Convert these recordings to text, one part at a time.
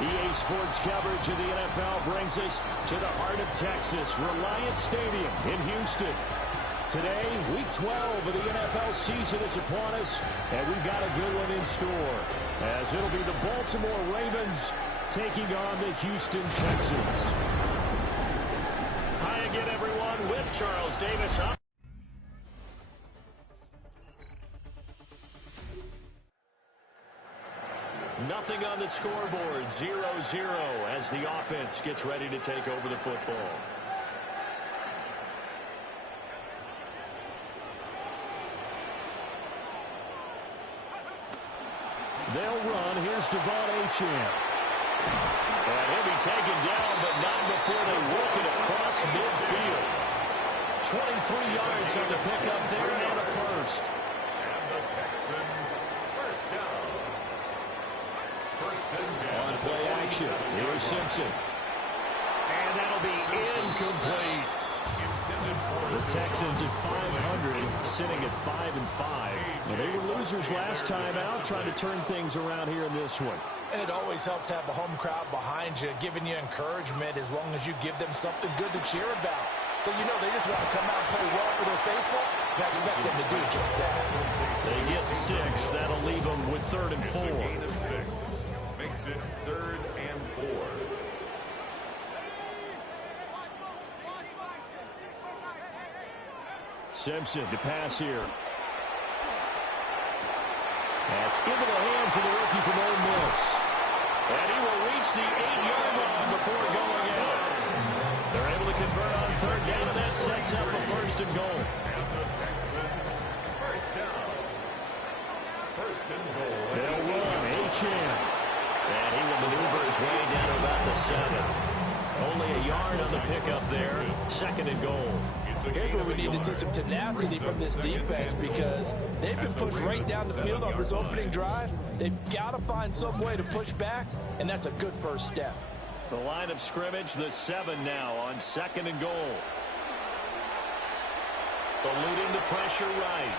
EA Sports coverage of the NFL brings us to the heart of Texas, Reliant Stadium in Houston. Today, week 12 of the NFL season is upon us, and we've got a good one in store, as it'll be the Baltimore Ravens taking on the Houston Texans. Hi again, everyone, with Charles Davis. Nothing on the scoreboard, 0-0 as the offense gets ready to take over the football. They'll run. Here's Devon Achane. And he'll be taken down, but not before they work it across midfield. 23 yards on the pickup there and a first. And the Texans first down. On play action, here's Simpson. And that'll be incomplete. The Texans at 500, sitting at 5-5. And they were losers last time out, trying to turn things around here in this one. And it always helps to have a home crowd behind you, giving you encouragement as long as you give them something good to cheer about. So, you know, they just want to come out and play well for their faithful, and I expect them to do just that. They get 6. That'll leave them with 3rd and 4. It's a gain of 6. Makes it 3rd and 4. Simpson to pass here. That's into the hands of the rookie from Ole Miss. And he will reach the 8-yard line before going out. They're able to convert on 3rd down, and that sets up a 1st and goal. And the Texans first down. 1st and goal. They'll run. Achane. And he will maneuver his way down to about the 7. Only a yard on the pickup there. 2nd and goal. Here's where we need to see some tenacity from this defense, because they've been pushed right down the field on this opening drive. They've got to find some way to push back, and that's a good first step. The line of scrimmage, the 7 now on 2nd and goal. Eluding the pressure right.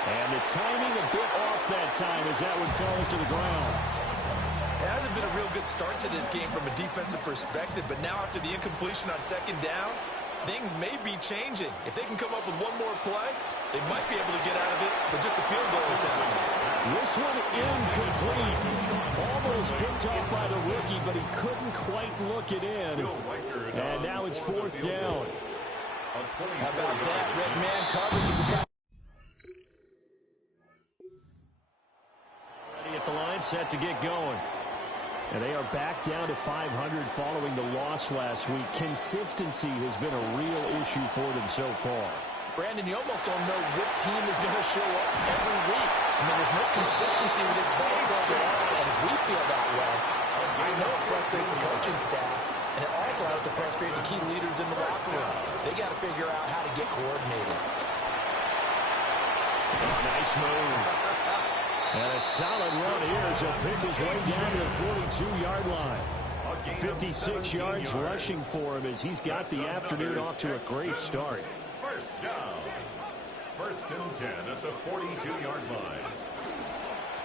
And the timing a bit off that time as that one falls to the ground. It hasn't been a real good start to this game from a defensive perspective, but now after the incompletion on 2nd down, things may be changing. If they can come up with one more play, they might be able to get out of it with just a field goal attempt. This one incomplete. Almost picked off by the rookie, but he couldn't quite look it in. And now it's 4th down. How about that? Red man coverage and decide. Ready at the line, set to get going. And they are back down to 500 following the loss last week. Consistency has been a real issue for them so far. Brandon, you almost don't know what team is going to show up every week. I mean, there's no consistency with this ball club at all, and if we feel that way, I know it frustrates the coaching staff, and it also has to frustrate the key leaders in the locker room. They got to figure out how to get coordinated. Oh, nice move. And a solid run here as he'll pick his way down to the 42-yard line. 56 yards rushing for him as he's got the afternoon off to a great start. First down. 1st and 10 at the 42-yard line.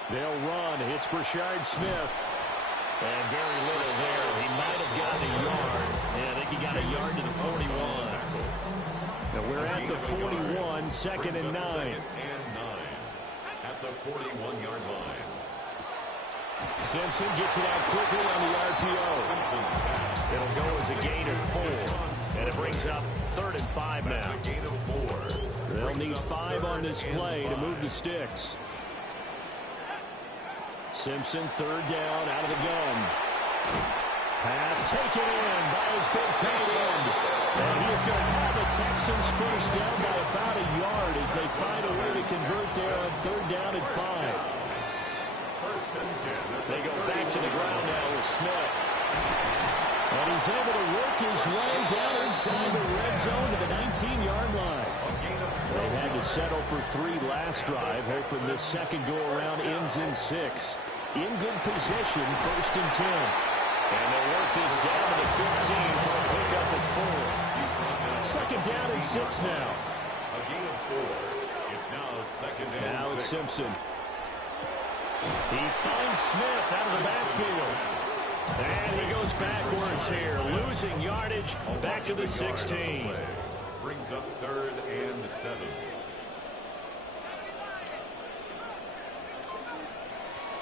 They'll run. It's Brashard Smith. And very little there. He might have gotten a yard. Yeah, I think he got a yard to the 41. Now we're at the 41, 2nd and 9. At the 41-yard line. Simpson gets it out quickly on the RPO. It'll go as a gain of 4. And it brings up 3rd and 5 now. A gain of 4. They'll need 5 on this play to move the sticks. Simpson, 3rd down, out of the gun. Pass taken in by his big tight end. And he is going to have the Texans first down by about a yard as they find a way to convert there on 3rd down and 5. 1st and 10. They go back to the ground now with Smith. And he's able to work his way down inside the red zone to the 19-yard line. They had to settle for 3 last drive, hoping this second go-around ends in 6. In good position, 1st and 10. And they work this down to the 15 for a pickup at 4. 2nd down and 6 now. A gain of 4. It's now 2nd and 6. Now it's Simpson. He finds Smith out of the backfield. And he goes backwards here, losing yardage back to the 16. Brings up 3rd and 7.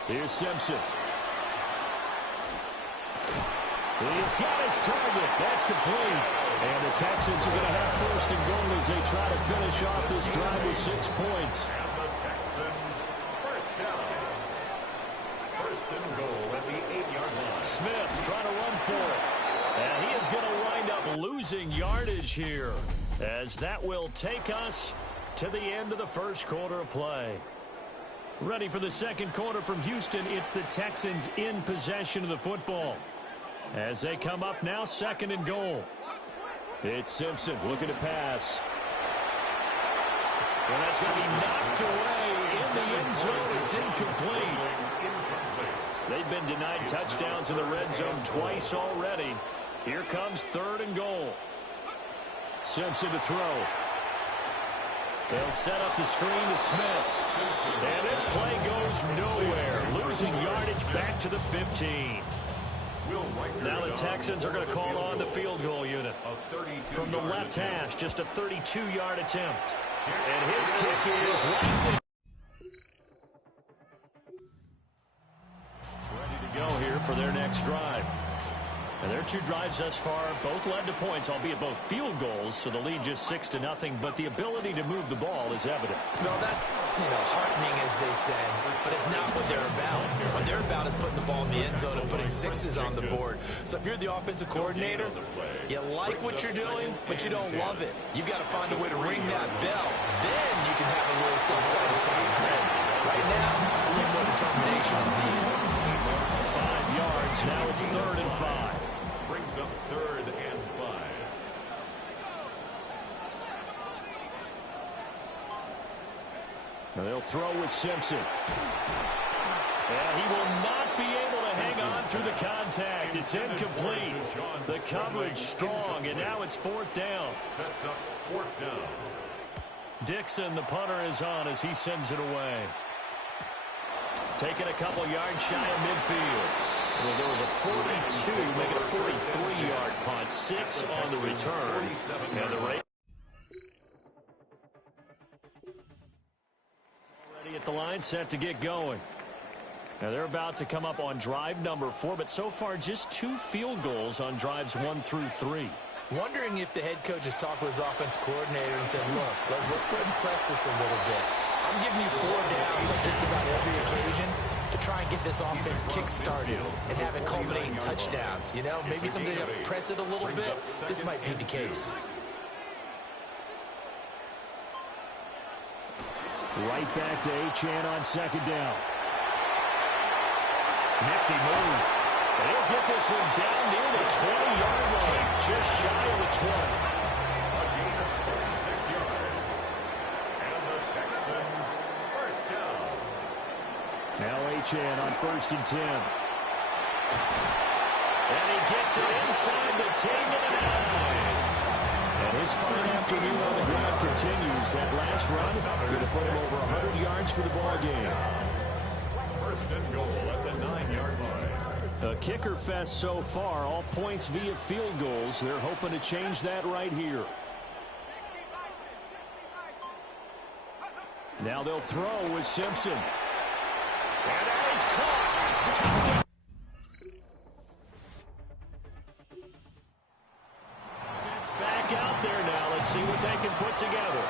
Here's Simpson. He's got his target. That's complete. And the Texans are going to have 1st and goal as they try to finish off this drive with 6 points. And the Texans, 1st down. 1st and goal at the 8-yard line. Smith trying to run for it. And he is going to wind up losing yardage here, as that will take us to the end of the 1st quarter of play. Ready for the 2nd quarter from Houston. It's the Texans in possession of the football, as they come up now 2nd and goal. It's Simpson looking to pass. And that's going to be knocked away in the end zone. It's incomplete. They've been denied touchdowns in the red zone twice already. Here comes 3rd and goal. Simpson to throw. They'll set up the screen to Smith. And this play goes nowhere. Losing yardage back to the 15. Now the Texans are going to call on the field goal unit. From the left hash, just a 32-yard attempt. And his kick is right there. It's ready to go here for their next drive. And their 2 drives thus far both led to points, albeit both field goals, so the lead just 6-0. But the ability to move the ball is evident. Well, that's, heartening, as they say, but it's not what they're about. What they're about is putting the ball in the end zone and putting 6s on the board. So if you're the offensive coordinator, you like what you're doing, but you don't love it. You've got to find a way to ring that bell. Then you can have a little self-satisfying grin. Right now, a little more determination is needed. 5 yards. Now it's 3rd and 5. Brings up 3rd and 5. Now they'll throw with Simpson. And he will not be able to hang on through the contact. It's incomplete. The coverage strong, and now it's 4th down. Sets up 4th down. Dixon, the punter, is on as he sends it away. Taking a couple yards shy of midfield. Well, there was a 42, making a 43-yard punt. 6 on the return. And the rate already at the line, set to get going. Now they're about to come up on drive number 4, but so far just 2 field goals on drives 1 through 3. Wondering if the head coach has talked with his offensive coordinator and said, look, let's go ahead and press this a little bit. I'm giving you 4 downs on just about every occasion to try and get this offense kick-started and have it culminate in touchdowns. Maybe something to press it a little bit. This might be the case. Right back to Achane on 2nd down. Nifty move. They'll get this one down near the 20-yard line, just shy of the 20. A gain of 46 yards. And the Texans, 1st down. Now Achane on 1st and 10. And he gets it inside the 10 to the 9. And his fine afternoon on the ground continues. That last run going to put him over 100 yards for the ball game. 1st and goal at the 9-yard line. A kicker fest so far, all points via field goals. They're hoping to change that right here. Now they'll throw with Simpson. And that is caught. Touchdown. It's back out there now. Let's see what they can put together.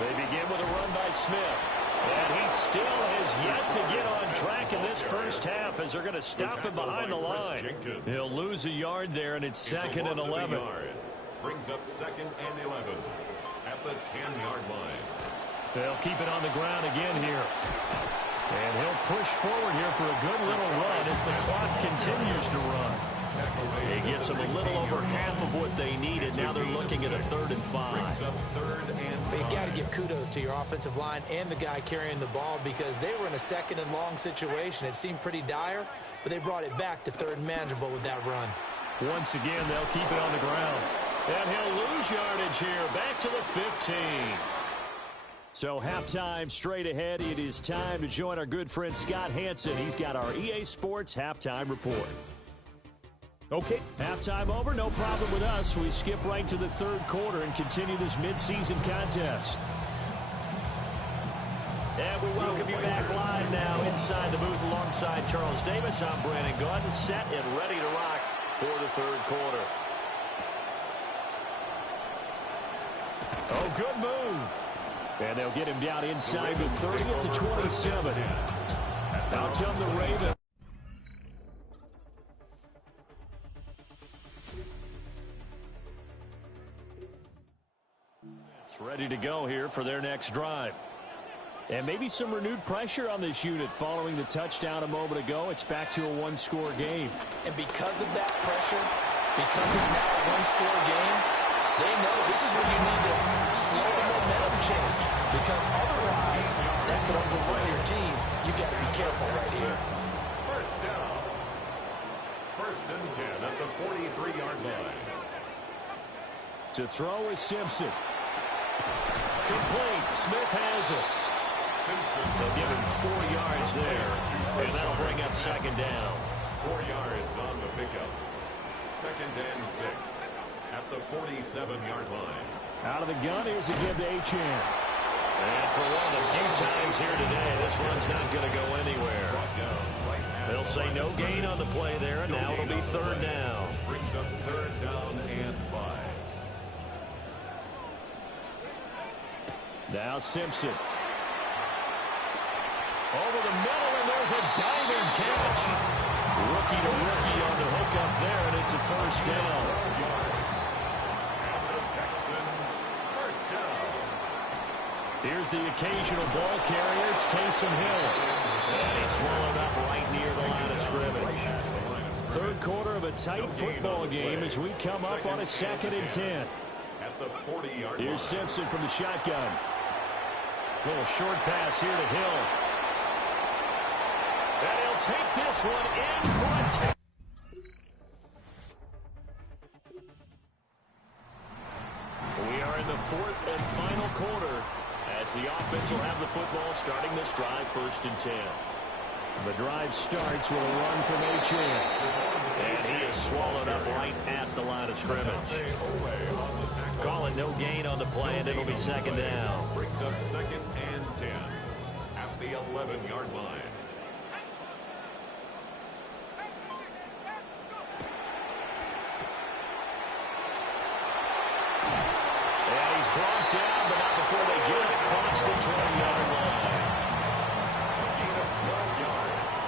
They begin with a run by Smith. And he still has yet to get on track in this first half as they're going to stop him behind the line. He'll lose a yard there, and it's 2nd and 11. Brings up 2nd and 11 at the 10-yard line. They'll keep it on the ground again here. And he'll push forward here for a good little run as the clock continues to run. He gets them a little over half of what they needed. Now they're looking at a 3rd and 5. But you got to give kudos to your offensive line and the guy carrying the ball, because they were in a 2nd and long situation. It seemed pretty dire, but they brought it back to 3rd and manageable with that run. Once again, they'll keep it on the ground. And he'll lose yardage here, back to the 15. So halftime straight ahead. It is time to join our good friend Scott Hansen. He's got our EA Sports halftime report. Okay, halftime over, no problem with us. We skip right to the third quarter and continue this midseason contest. And we welcome you back live now inside the booth alongside Charles Davis. I'm Brandon Gaudin, set and ready to rock for the third quarter. Oh, good move. And they'll get him down inside the 30 to 27. Out come the Ravens. It's ready to go here for their next drive. And maybe some renewed pressure on this unit following the touchdown a moment ago. It's back to a one-score game. And because of that pressure, because it's now a one-score game, they know this is when you need to slow the momentum change. Because otherwise, that could overrun your team. You've got to be careful right here. First down. First and 10 at the 43-yard line. To throw is Simpson. Complete. Smith has it. They'll give him 4 yards there, and that'll bring up second down. 4 yards on the pickup. Second and 6 at the 47-yard line. Out of the gun, here's a give to Achane. And for one of the few times here today, this one's not going to go anywhere. They'll say no gain on the play there, and now it'll be third down. Brings up third down and 5. Now Simpson. Over the middle, and there's a diving catch. Rookie to rookie on the hook up there, and it's a first down. And the Texans first down. Here's the occasional ball carrier. It's Taysom Hill. And he's swallowed up right near the line of scrimmage. Third quarter of a tight football game as we come up on a second and 10. At the 40-yard line. Here's Simpson from the shotgun. Little short pass here to Hill. And he'll take this one in for a touchdown. We are in the fourth and final quarter as the offense will have the football starting this drive first and 10. The drive starts with a run from Achane. And he is swallowed up right at the line of scrimmage. Call it no gain on the play, and it'll be second down. Brings up second and 10 at the 11-yard line. And he's brought down, but not before they get it across the 20-yard line. A gain of 12 yards.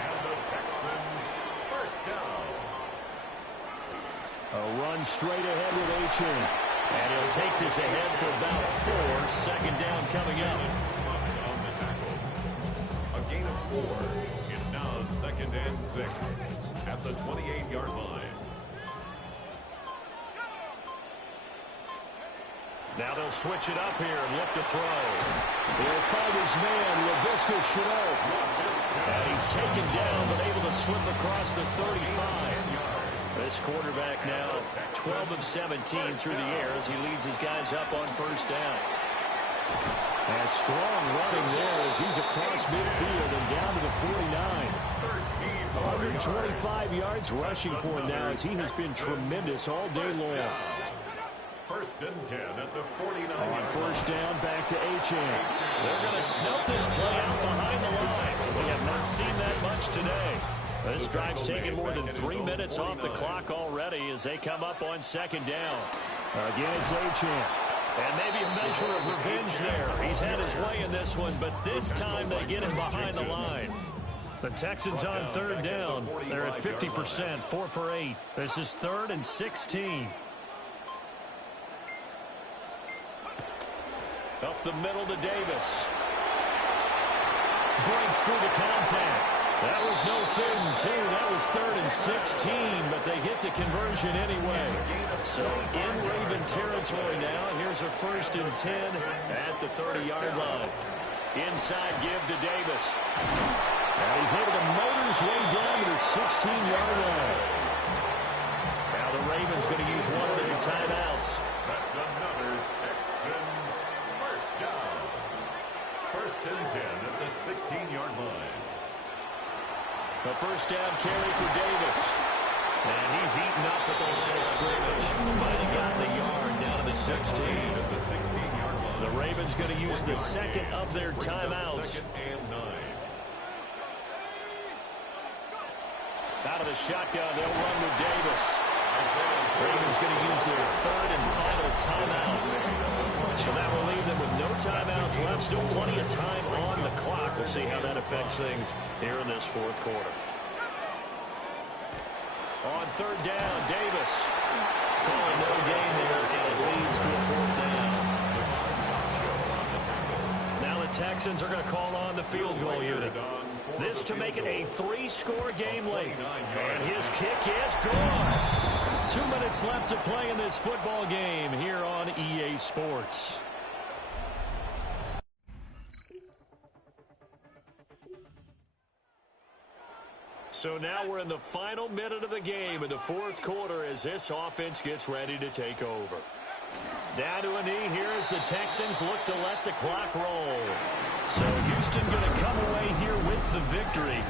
And the Texans first down. A run straight ahead with Achane. And he'll take this ahead for about 4. Second down coming up. On the tackle. A gain of 4. It's now second and 6 at the 28-yard line. Now they'll switch it up here and look to throw. He'll find his man, LaVisca Chenault. And he's taken down, but able to slip across the 35. This quarterback now 12 of 17 through the air as he leads his guys up on first down. And strong running there as he's across midfield and down to the 49. 125 yards rushing for him now as he has been tremendous all day long. First and 10 at the 49. On first down, back to Achane. They're going to snuff this play out behind the line. We have not seen that much today. This drive's taken more than 3 minutes off the clock already as they come up on second down. Again, it's Achane. And maybe a measure of revenge there. He's had his way in this one, but this time they get him behind the line. The Texans on third down. They're at 50%, 4 for 8. This is 3rd and 16. Up the middle to Davis. Breaks through the contact. That was no 3rd and 2. That was 3rd and 16, but they hit the conversion anyway. So in Raven territory now. Here's a 1st and 10 at the 30-yard line. Inside give to Davis. And he's able to motor his way down to the 16-yard line. Now the Ravens going to use one of their timeouts. That's another Texans first down. and 10 at the 16-yard line. The first down carry for Davis. And he's eaten up at the line of scrimmage. Might have gotten a yard down to the 16. At the 16-yard line. The Ravens going to use the second of their timeouts. 2nd and 9. Out of the shotgun, they'll run with Davis. Ravens going to use their third and final timeout. So that will leave them with no timeouts left. Still plenty of time on the clock. We'll see how that affects things here in this fourth quarter. On third down, Davis calling no gain there, and it leads to a fourth down. Now the Texans are going to call on the field goal unit. This to make it a 3-score game late. And his kick is gone. 2 minutes left to play in this football game here on EA Sports. So now we're in the final minute of the game in the fourth quarter as this offense gets ready to take over. Down to a knee here as the Texans look to let the clock roll. So Houston going to come away here with the victory.